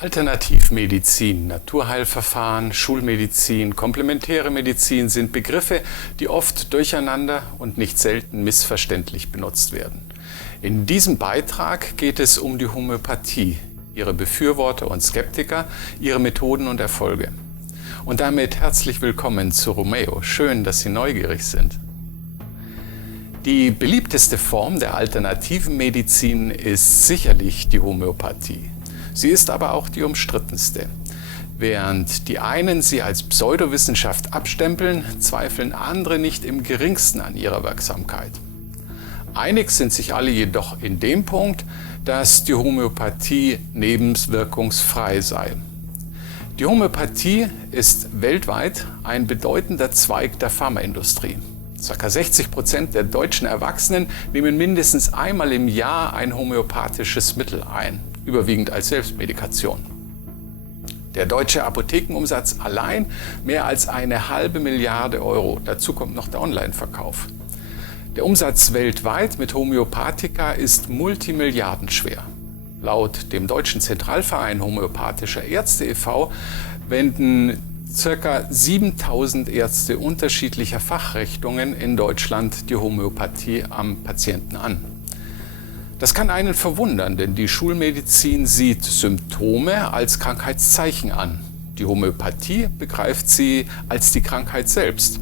Alternativmedizin, Naturheilverfahren, Schulmedizin, komplementäre Medizin sind Begriffe, die oft durcheinander und nicht selten missverständlich benutzt werden. In diesem Beitrag geht es um die Homöopathie, ihre Befürworter und Skeptiker, ihre Methoden und Erfolge. Und damit herzlich willkommen zu Romeo. Schön, dass Sie neugierig sind. Die beliebteste Form der alternativen Medizin ist sicherlich die Homöopathie. Sie ist aber auch die umstrittenste. Während die einen sie als Pseudowissenschaft abstempeln, zweifeln andere nicht im geringsten an ihrer Wirksamkeit. Einig sind sich alle jedoch in dem Punkt, dass die Homöopathie nebenwirkungsfrei sei. Die Homöopathie ist weltweit ein bedeutender Zweig der Pharmaindustrie. Ca. 60% der deutschen Erwachsenen nehmen mindestens einmal im Jahr ein homöopathisches Mittel ein, überwiegend als Selbstmedikation. Der deutsche Apothekenumsatz allein mehr als 1,5 Milliarde Euro. Dazu kommt noch der Online-Verkauf. Der Umsatz weltweit mit Homöopathika ist multimilliardenschwer. Laut dem Deutschen Zentralverein Homöopathischer Ärzte e.V. wenden ca. 7000 Ärzte unterschiedlicher Fachrichtungen in Deutschland die Homöopathie am Patienten an. Das kann einen verwundern, denn die Schulmedizin sieht Symptome als Krankheitszeichen an. Die Homöopathie begreift sie als die Krankheit selbst,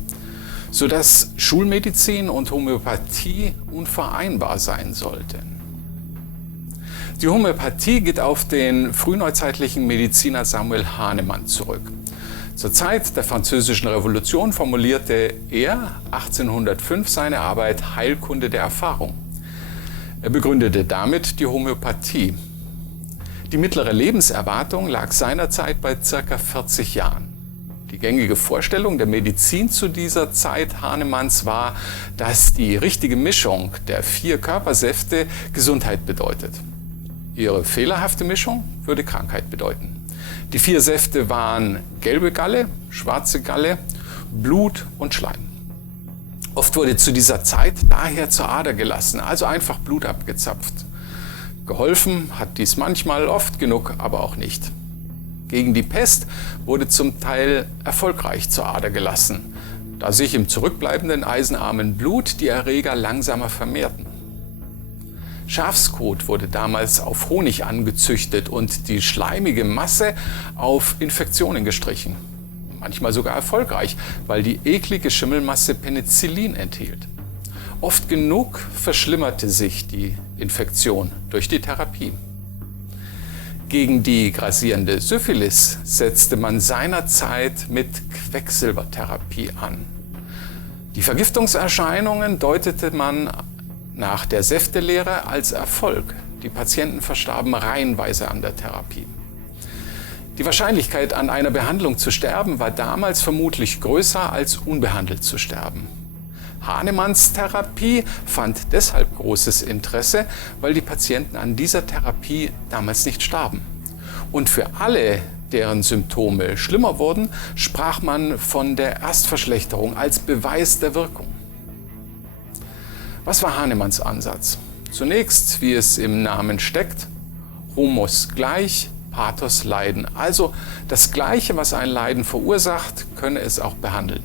sodass Schulmedizin und Homöopathie unvereinbar sein sollten. Die Homöopathie geht auf den frühneuzeitlichen Mediziner Samuel Hahnemann zurück. Zur Zeit der Französischen Revolution formulierte er 1805 seine Arbeit Heilkunde der Erfahrung. Er begründete damit die Homöopathie. Die mittlere Lebenserwartung lag seinerzeit bei ca. 40 Jahren. Die gängige Vorstellung der Medizin zu dieser Zeit Hahnemanns war, dass die richtige Mischung der 4 Körpersäfte Gesundheit bedeutet. Ihre fehlerhafte Mischung würde Krankheit bedeuten. Die 4 Säfte waren gelbe Galle, schwarze Galle, Blut und Schleim. Oft wurde zu dieser Zeit daher zur Ader gelassen, also einfach Blut abgezapft. Geholfen hat dies manchmal, oft genug, aber auch nicht. Gegen die Pest wurde zum Teil erfolgreich zur Ader gelassen, da sich im zurückbleibenden eisenarmen Blut die Erreger langsamer vermehrten. Schafskot wurde damals auf Honig angezüchtet und die schleimige Masse auf Infektionen gestrichen. Manchmal sogar erfolgreich, weil die eklige Schimmelmasse Penicillin enthielt. Oft genug verschlimmerte sich die Infektion durch die Therapie. Gegen die grassierende Syphilis setzte man seinerzeit mit Quecksilbertherapie an. Die Vergiftungserscheinungen deutete man nach der Säftelehre als Erfolg. Die Patienten verstarben reihenweise an der Therapie. Die Wahrscheinlichkeit, an einer Behandlung zu sterben, war damals vermutlich größer, als unbehandelt zu sterben. Hahnemanns Therapie fand deshalb großes Interesse, weil die Patienten an dieser Therapie damals nicht starben. Und für alle, deren Symptome schlimmer wurden, sprach man von der Erstverschlechterung als Beweis der Wirkung. Was war Hahnemanns Ansatz? Zunächst, wie es im Namen steckt, Homos gleich, Pathos Leiden. Also das Gleiche, was ein Leiden verursacht, könne es auch behandeln.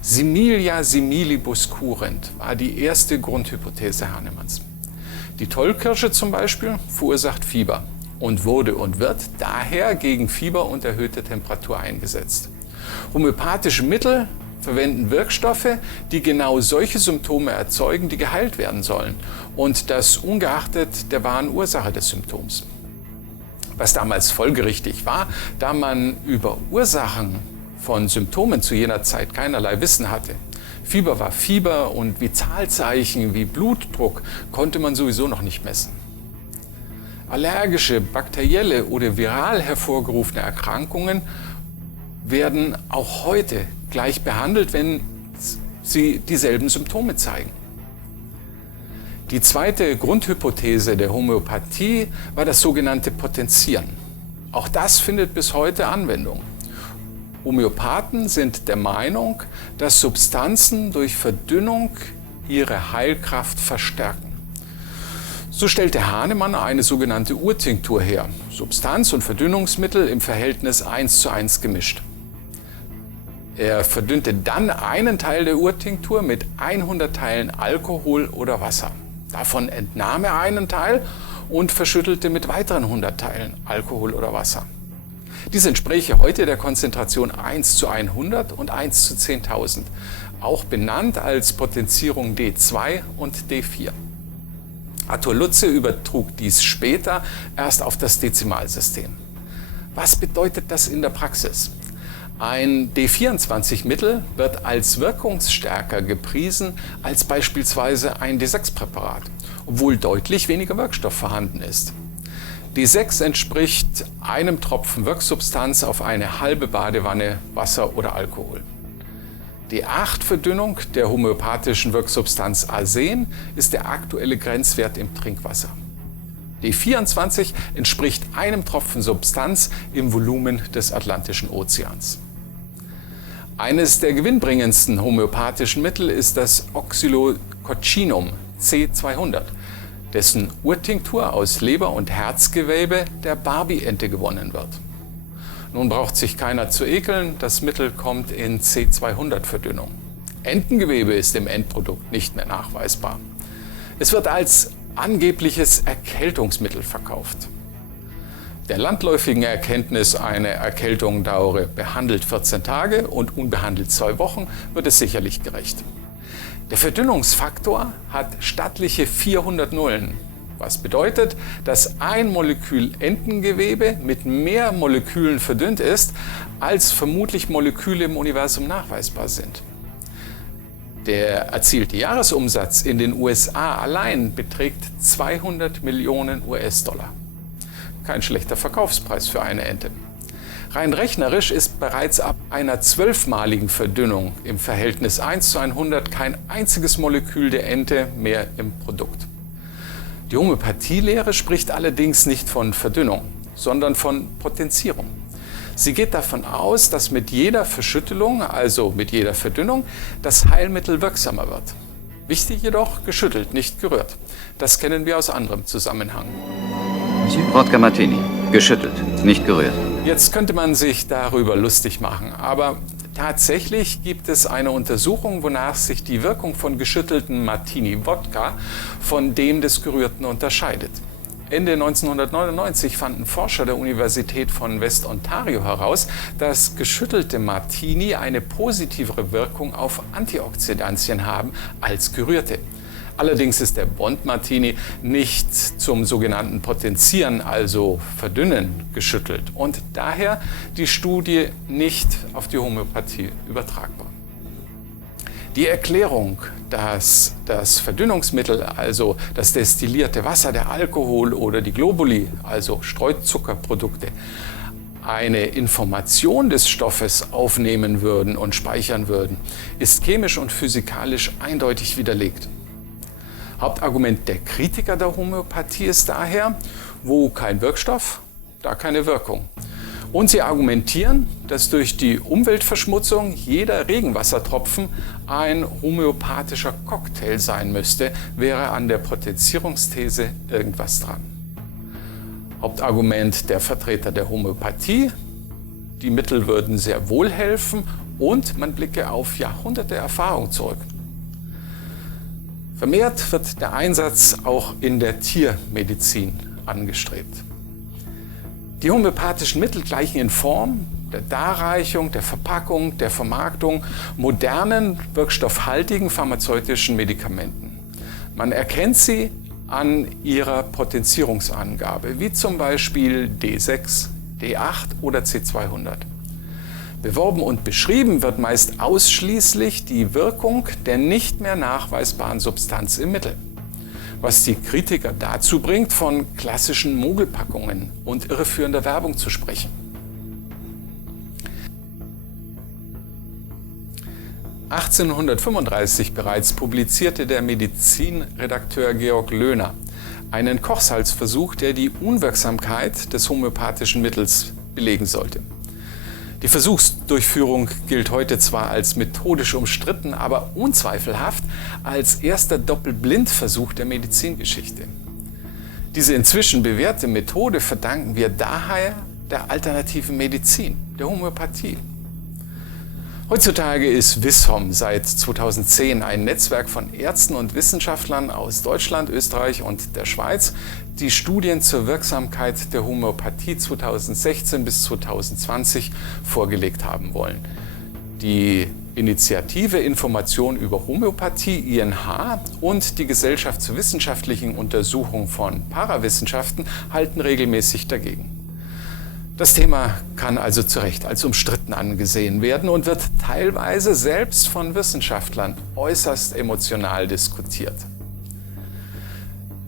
Similia similibus curent war die erste Grundhypothese Hahnemanns. Die Tollkirsche zum Beispiel verursacht Fieber und wurde und wird daher gegen Fieber und erhöhte Temperatur eingesetzt. Homöopathische Mittel verwenden Wirkstoffe, die genau solche Symptome erzeugen, die geheilt werden sollen. Und das ungeachtet der wahren Ursache des Symptoms. Was damals folgerichtig war, da man über Ursachen von Symptomen zu jener Zeit keinerlei Wissen hatte. Fieber war Fieber und Vitalzeichen wie Blutdruck konnte man sowieso noch nicht messen. Allergische, bakterielle oder viral hervorgerufene Erkrankungen werden auch heute gleich behandelt, wenn sie dieselben Symptome zeigen. Die zweite Grundhypothese der Homöopathie war das sogenannte Potenzieren. Auch das findet bis heute Anwendung. Homöopathen sind der Meinung, dass Substanzen durch Verdünnung ihre Heilkraft verstärken. So stellte Hahnemann eine sogenannte Urtinktur her. Substanz und Verdünnungsmittel im Verhältnis 1:1 gemischt. Er verdünnte dann einen Teil der Urtinktur mit 100 Teilen Alkohol oder Wasser. Davon entnahm er einen Teil und verschüttelte mit weiteren 100 Teilen Alkohol oder Wasser. Dies entspräche heute der Konzentration 1:100 und 1:10.000, auch benannt als Potenzierung D2 und D4. Arthur Lutze übertrug dies später erst auf das Dezimalsystem. Was bedeutet das in der Praxis? Ein D24-Mittel wird als wirkungsstärker gepriesen als beispielsweise ein D6-Präparat, obwohl deutlich weniger Wirkstoff vorhanden ist. D6 entspricht einem Tropfen Wirksubstanz auf eine halbe Badewanne Wasser oder Alkohol. D8-Verdünnung der homöopathischen Wirksubstanz Arsen ist der aktuelle Grenzwert im Trinkwasser. D24 entspricht einem Tropfen Substanz im Volumen des Atlantischen Ozeans. Eines der gewinnbringendsten homöopathischen Mittel ist das Oxylococcinum C200, dessen Urtinktur aus Leber- und Herzgewebe der Barbie-Ente gewonnen wird. Nun braucht sich keiner zu ekeln, das Mittel kommt in C200-Verdünnung. Entengewebe ist im Endprodukt nicht mehr nachweisbar. Es wird als angebliches Erkältungsmittel verkauft. Der landläufigen Erkenntnis, eine Erkältung dauere behandelt 14 Tage und unbehandelt 2 Wochen, wird es sicherlich gerecht. Der Verdünnungsfaktor hat stattliche 400 Nullen, was bedeutet, dass ein Molekül Entengewebe mit mehr Molekülen verdünnt ist, als vermutlich Moleküle im Universum nachweisbar sind. Der erzielte Jahresumsatz in den USA allein beträgt 200 Millionen US-Dollar. Kein schlechter Verkaufspreis für eine Ente. Rein rechnerisch ist bereits ab einer 12-maligen Verdünnung im Verhältnis 1:100 kein einziges Molekül der Ente mehr im Produkt. Die Homöopathielehre spricht allerdings nicht von Verdünnung, sondern von Potenzierung. Sie geht davon aus, dass mit jeder Verschüttelung, also mit jeder Verdünnung, das Heilmittel wirksamer wird. Wichtig jedoch, geschüttelt, nicht gerührt. Das kennen wir aus anderem Zusammenhang. Wodka Martini. Geschüttelt, nicht gerührt. Jetzt könnte man sich darüber lustig machen, aber tatsächlich gibt es eine Untersuchung, wonach sich die Wirkung von geschüttelten Martini-Wodka von dem des gerührten unterscheidet. Ende 1999 fanden Forscher der Universität von West Ontario heraus, dass geschüttelte Martini eine positivere Wirkung auf Antioxidantien haben als gerührte. Allerdings ist der Bond Martini nicht zum sogenannten Potenzieren, also Verdünnen, geschüttelt und daher die Studie nicht auf die Homöopathie übertragbar. Die Erklärung, dass das Verdünnungsmittel, also das destillierte Wasser, der Alkohol oder die Globuli, also Streuzuckerprodukte, eine Information des Stoffes aufnehmen würden und speichern würden, ist chemisch und physikalisch eindeutig widerlegt. Hauptargument der Kritiker der Homöopathie ist daher, wo kein Wirkstoff, da keine Wirkung. Und sie argumentieren, dass durch die Umweltverschmutzung jeder Regenwassertropfen ein homöopathischer Cocktail sein müsste, wäre an der Potenzierungsthese irgendwas dran. Hauptargument der Vertreter der Homöopathie, die Mittel würden sehr wohl helfen und man blicke auf Jahrhunderte Erfahrung zurück. Vermehrt wird der Einsatz auch in der Tiermedizin angestrebt. Die homöopathischen Mittel gleichen in Form, der Darreichung, der Verpackung, der Vermarktung modernen, wirkstoffhaltigen pharmazeutischen Medikamenten. Man erkennt sie an ihrer Potenzierungsangabe, wie zum Beispiel D6, D8 oder C200. Beworben und beschrieben wird meist ausschließlich die Wirkung der nicht mehr nachweisbaren Substanz im Mittel, was die Kritiker dazu bringt, von klassischen Mogelpackungen und irreführender Werbung zu sprechen. (1835) bereits publizierte der Medizinredakteur Georg Löhner einen Kochsalzversuch, der die Unwirksamkeit des homöopathischen Mittels belegen sollte. Die Versuchsdurchführung gilt heute zwar als methodisch umstritten, aber unzweifelhaft als erster Doppelblindversuch der Medizingeschichte. Diese inzwischen bewährte Methode verdanken wir daher der alternativen Medizin, der Homöopathie. Heutzutage ist WISHOM seit 2010 ein Netzwerk von Ärzten und Wissenschaftlern aus Deutschland, Österreich und der Schweiz, die Studien zur Wirksamkeit der Homöopathie 2016 bis 2020 vorgelegt haben wollen. Die Initiative Information über Homöopathie INH und die Gesellschaft zur wissenschaftlichen Untersuchung von Parawissenschaften halten regelmäßig dagegen. Das Thema kann also zu Recht als umstritten angesehen werden und wird teilweise selbst von Wissenschaftlern äußerst emotional diskutiert.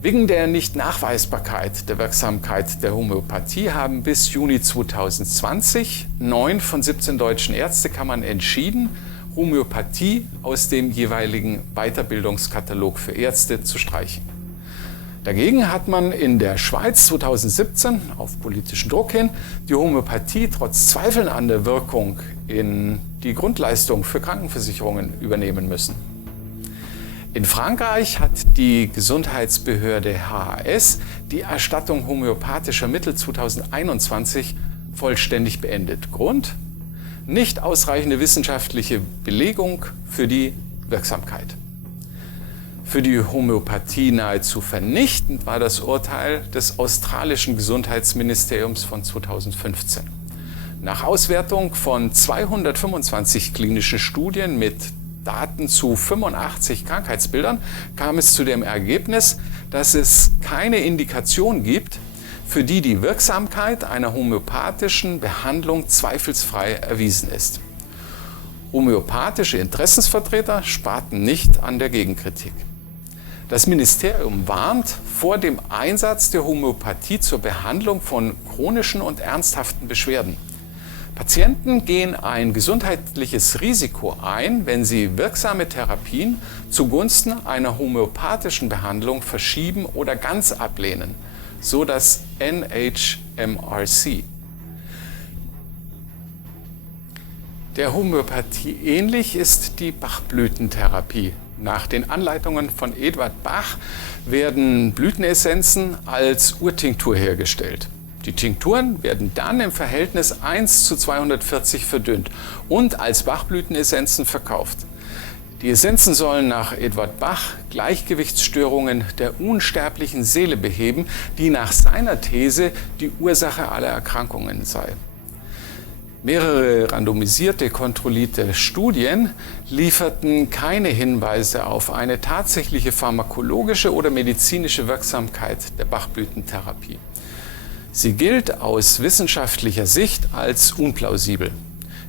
Wegen der Nicht-Nachweisbarkeit der Wirksamkeit der Homöopathie haben bis Juni 2020 9 von 17 deutschen Ärztekammern entschieden, Homöopathie aus dem jeweiligen Weiterbildungskatalog für Ärzte zu streichen. Dagegen hat man in der Schweiz 2017 auf politischen Druck hin die Homöopathie trotz Zweifeln an der Wirkung in die Grundleistung für Krankenversicherungen übernehmen müssen. In Frankreich hat die Gesundheitsbehörde HAS die Erstattung homöopathischer Mittel 2021 vollständig beendet. Grund: nicht ausreichende wissenschaftliche Belegung für die Wirksamkeit. Für die Homöopathie nahezu vernichtend war das Urteil des australischen Gesundheitsministeriums von 2015. Nach Auswertung von 225 klinischen Studien mit Daten zu 85 Krankheitsbildern kam es zu dem Ergebnis, dass es keine Indikation gibt, für die die Wirksamkeit einer homöopathischen Behandlung zweifelsfrei erwiesen ist. Homöopathische Interessensvertreter sparten nicht an der Gegenkritik. Das Ministerium warnt vor dem Einsatz der Homöopathie zur Behandlung von chronischen und ernsthaften Beschwerden. Patienten gehen ein gesundheitliches Risiko ein, wenn sie wirksame Therapien zugunsten einer homöopathischen Behandlung verschieben oder ganz ablehnen, so das NHMRC. Der Homöopathie ähnlich ist die Bachblütentherapie. Nach den Anleitungen von Eduard Bach werden Blütenessenzen als Urtinktur hergestellt. Die Tinkturen werden dann im Verhältnis 1:240 verdünnt und als Bachblütenessenzen verkauft. Die Essenzen sollen nach Eduard Bach Gleichgewichtsstörungen der unsterblichen Seele beheben, die nach seiner These die Ursache aller Erkrankungen sei. Mehrere randomisierte, kontrollierte Studien lieferten keine Hinweise auf eine tatsächliche pharmakologische oder medizinische Wirksamkeit der Bachblütentherapie. Sie gilt aus wissenschaftlicher Sicht als unplausibel.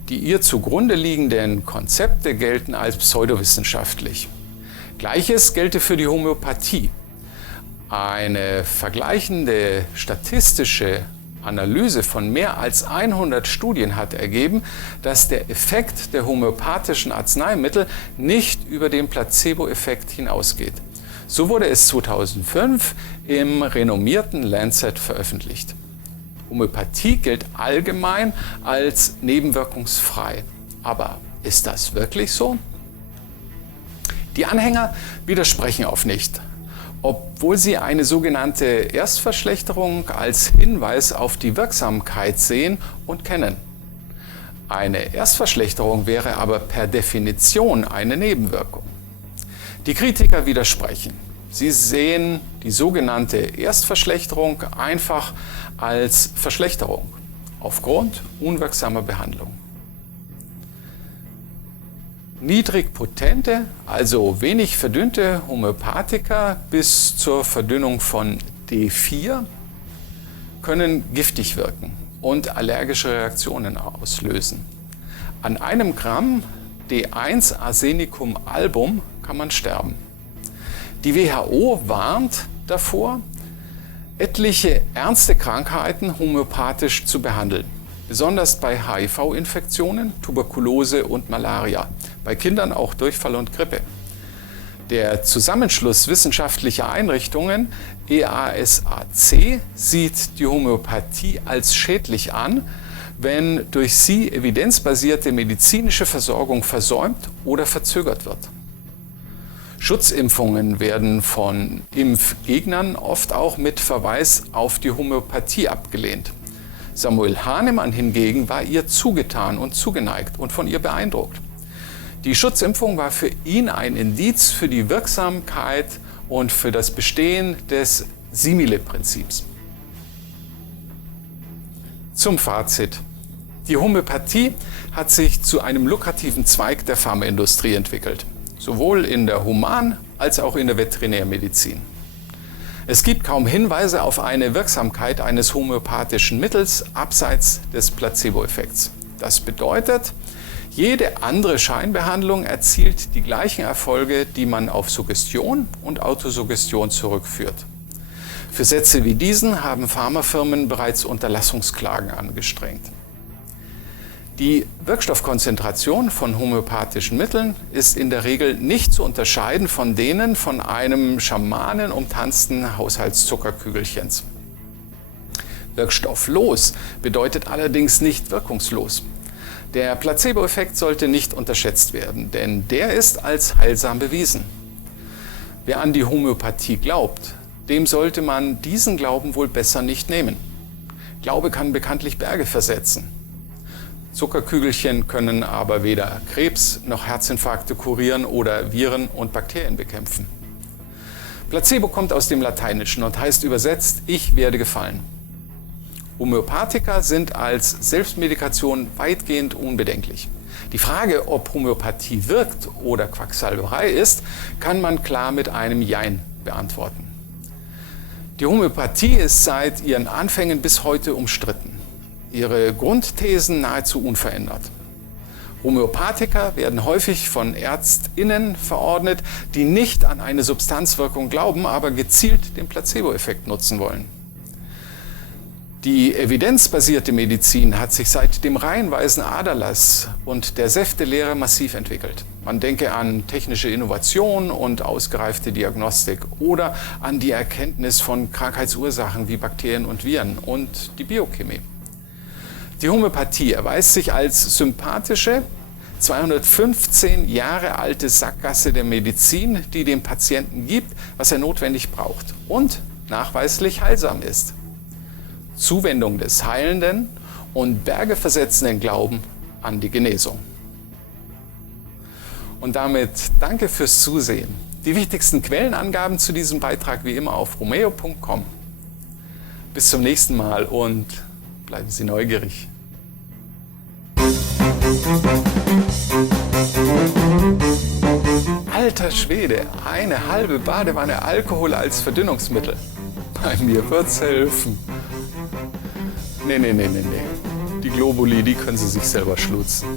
Die ihr zugrunde liegenden Konzepte gelten als pseudowissenschaftlich. Gleiches gelte für die Homöopathie. Eine vergleichende statistische Analyse von mehr als 100 Studien hat ergeben, dass der Effekt der homöopathischen Arzneimittel nicht über den Placebo-Effekt hinausgeht. So wurde es 2005 im renommierten Lancet veröffentlicht. Homöopathie gilt allgemein als nebenwirkungsfrei. Aber ist das wirklich so? Die Anhänger widersprechen auf nicht, obwohl sie eine sogenannte Erstverschlechterung als Hinweis auf die Wirksamkeit sehen und kennen. Eine Erstverschlechterung wäre aber per Definition eine Nebenwirkung. Die Kritiker widersprechen. Sie sehen die sogenannte Erstverschlechterung einfach als Verschlechterung aufgrund unwirksamer Behandlung. Niedrig potente, also wenig verdünnte Homöopathika bis zur Verdünnung von D4 können giftig wirken und allergische Reaktionen auslösen. An einem Gramm D1 Arsenicum album kann man sterben. Die WHO warnt davor, etliche ernste Krankheiten homöopathisch zu behandeln, besonders bei HIV-Infektionen, Tuberkulose und Malaria, bei Kindern auch Durchfall und Grippe. Der Zusammenschluss wissenschaftlicher Einrichtungen EASAC sieht die Homöopathie als schädlich an, wenn durch sie evidenzbasierte medizinische Versorgung versäumt oder verzögert wird. Schutzimpfungen werden von Impfgegnern oft auch mit Verweis auf die Homöopathie abgelehnt. Samuel Hahnemann hingegen war ihr zugetan und zugeneigt und von ihr beeindruckt. Die Schutzimpfung war für ihn ein Indiz für die Wirksamkeit und für das Bestehen des Simile-Prinzips. Zum Fazit. Die Homöopathie hat sich zu einem lukrativen Zweig der Pharmaindustrie entwickelt, sowohl in der Human- als auch in der Veterinärmedizin. Es gibt kaum Hinweise auf eine Wirksamkeit eines homöopathischen Mittels abseits des Placebo-Effekts. Das bedeutet, jede andere Scheinbehandlung erzielt die gleichen Erfolge, die man auf Suggestion und Autosuggestion zurückführt. Für Sätze wie diesen haben Pharmafirmen bereits Unterlassungsklagen angestrengt. Die Wirkstoffkonzentration von homöopathischen Mitteln ist in der Regel nicht zu unterscheiden von denen von einem Schamanen umtanzten Haushaltszuckerkügelchens. Wirkstofflos bedeutet allerdings nicht wirkungslos. Der Placebo-Effekt sollte nicht unterschätzt werden, denn der ist als heilsam bewiesen. Wer an die Homöopathie glaubt, dem sollte man diesen Glauben wohl besser nicht nehmen. Glaube kann bekanntlich Berge versetzen. Zuckerkügelchen können aber weder Krebs noch Herzinfarkte kurieren oder Viren und Bakterien bekämpfen. Placebo kommt aus dem Lateinischen und heißt übersetzt, ich werde gefallen. Homöopathika sind als Selbstmedikation weitgehend unbedenklich. Die Frage, ob Homöopathie wirkt oder Quacksalberei ist, kann man klar mit einem Jein beantworten. Die Homöopathie ist seit ihren Anfängen bis heute umstritten. Ihre Grundthesen nahezu unverändert. Homöopathiker werden häufig von ÄrztInnen verordnet, die nicht an eine Substanzwirkung glauben, aber gezielt den Placebo-Effekt nutzen wollen. Die evidenzbasierte Medizin hat sich seit dem reihenweisen Aderlass und der Säftelehre massiv entwickelt. Man denke an technische Innovation und ausgereifte Diagnostik oder an die Erkenntnis von Krankheitsursachen wie Bakterien und Viren und die Biochemie. Die Homöopathie erweist sich als sympathische, 215 Jahre alte Sackgasse der Medizin, die dem Patienten gibt, was er notwendig braucht und nachweislich heilsam ist. Zuwendung des heilenden und bergeversetzenden Glauben an die Genesung. Und damit danke fürs Zusehen. Die wichtigsten Quellenangaben zu diesem Beitrag wie immer auf romeo.com. Bis zum nächsten Mal und bleiben Sie neugierig. Alter Schwede, eine halbe Badewanne Alkohol als Verdünnungsmittel. Bei mir wird's helfen. Nee. Die Globuli, die können Sie sich selber schlutzen.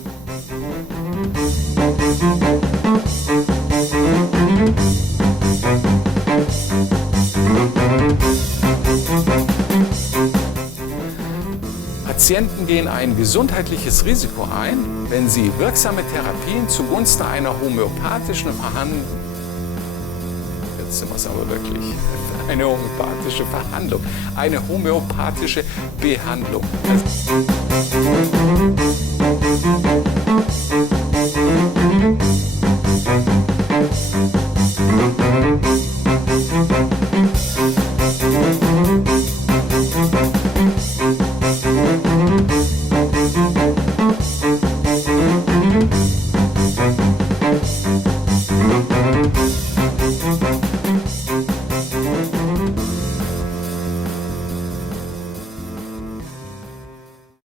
Patienten gehen ein gesundheitliches Risiko ein, wenn sie wirksame Therapien zugunsten einer homöopathischen Behandlung, jetzt sind wir es aber wirklich, eine homöopathische Behandlung, eine homöopathische Behandlung.